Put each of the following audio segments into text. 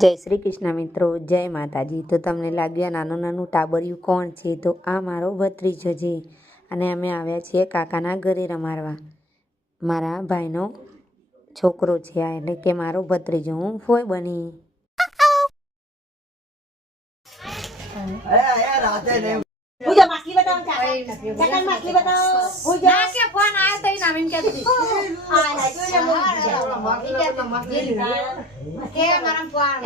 જય શ્રી કૃષ્ણ મિત્રો જય માતાજી. તો તમને લાગ્યું આ નાનું નાનું ટાબરિયું કોણ છે? તો આ મારો ભત્રીજો છે. અને અમે આવ્યા છીએ કાકાના ઘરે રમાડવા. મારા ભાઈનો છોકરો છે આ એટલે કે મારો ભત્રીજો. હું ફોય બની. પૂજા માછલી બતાવો ચાકર ચાકર માછલી બતાવો. પૂજા. કે ફોન આવ્યો તો ઈ નવીન કહેતી આ ના જોઈને મોકલી કે મારા ફોન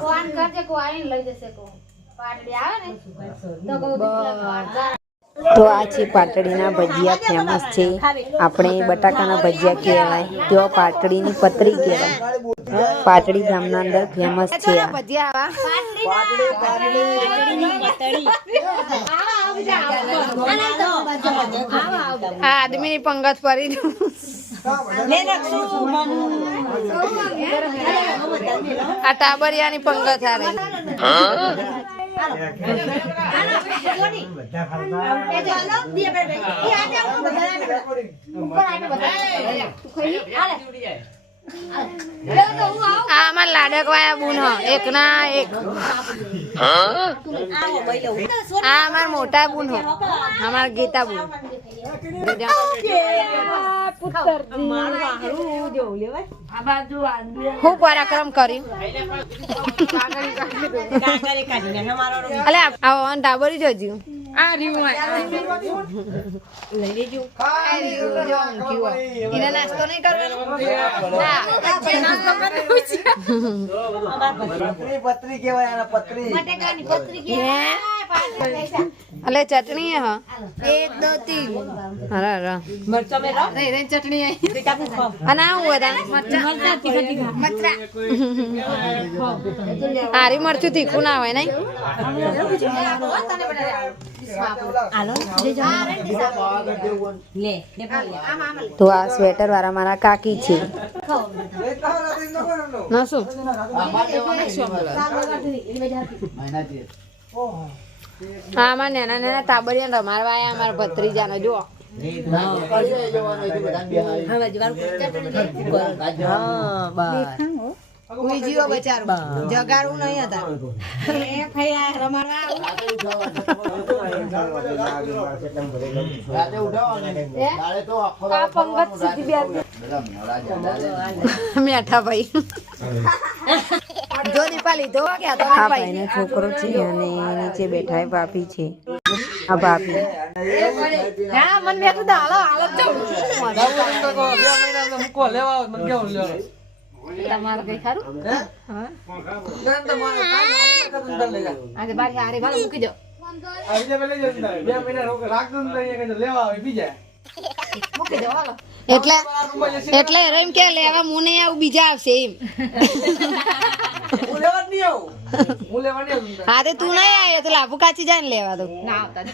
ફોન કરજે કો આવીને લઈ જશે કો પાટડી આવે ને તો કહું દીકરા તો આ છે પાટડીના ભજીયા ફેમસ છે. આપણે બટાકાના ભજીયા કહેવાય તેઓ પાટડીની પતરી કહેવાય. પાટડી ગામના અંદર ફેમસ છે આ. ભજીયા આદમીની પંગત ફરી આ ટાબરિયાની પંગત હારે. આ અમાર લાડક વાયા બુન હ. એક ના એક. આ અમાર મોટા બુન હો. અમાર ગીતા બુન. હું પરાક્રમ કર્યું કાઢીને આવો અને ટાબરી આ લઈ લેજો. નાસ્તો નહીં કરવાનો? ના પત્રી કેવાય પત્રી પત્રી હે? અલે ચટણી હ એક દો તીન. અરે અરે મરચા મે રે નહીં ચટણી આઈ. બેટા પૂછો અને આ હું બધા મરચા. તીખા તીખા હારી મરચું તીખું ના હોય નહીં? તો આ સ્વેટર વાળા મારા કાકી છે. ના શું? હા અમાર નાના નાના તાબડિયા રમાડવા આયા અમારા ભત્રીજાનો જો જગાડવું નહીં હતા મેઠા ભાઈ. તો ભાઈનો છોકરો છે અને નીચે બેઠા ભાભી છે. આ ભાભી. હા મન મેં કીધું હાલો હાલો જાઉં તમારે કઈ ખરું આજે બારી હારી ભાલો મૂકી દો. એટલે એટલે એમ કે લેવા મુને આવું બીજા આવશે એમ. હા તે તું નહીં આવ્યો તો લાભુ કાચી જાય ને લેવા તો ના આવતા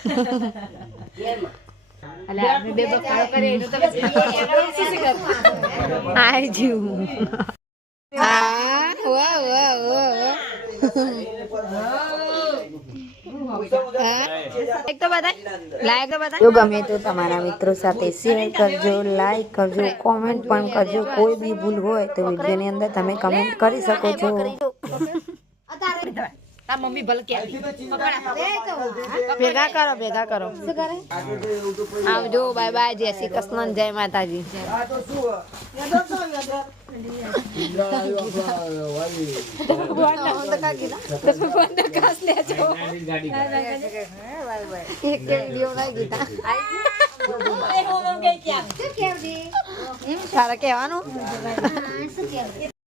અલે આપણે બે બકાળો કરીએ એનું તમે આઈ જીવ. હા વાહ વાહ વાહ વાહ એક તો બતાય લાયક તો બતાય જો ગમે તો તમારા મિત્રો સાથે શેર કરજો લાઈક કરજો કોમેન્ટ પણ કરજો. કોઈ બી ભૂલ હોય તો વિડીયોની અંદર તમે કમેન્ટ કરી શકો છો. આ મમ્મી ભલે કે ભેગા કરો ભેગા કરો આવજો બાય બાય જય શ્રી કૃષ્ણ જય માતાજી તારે કહેવાનું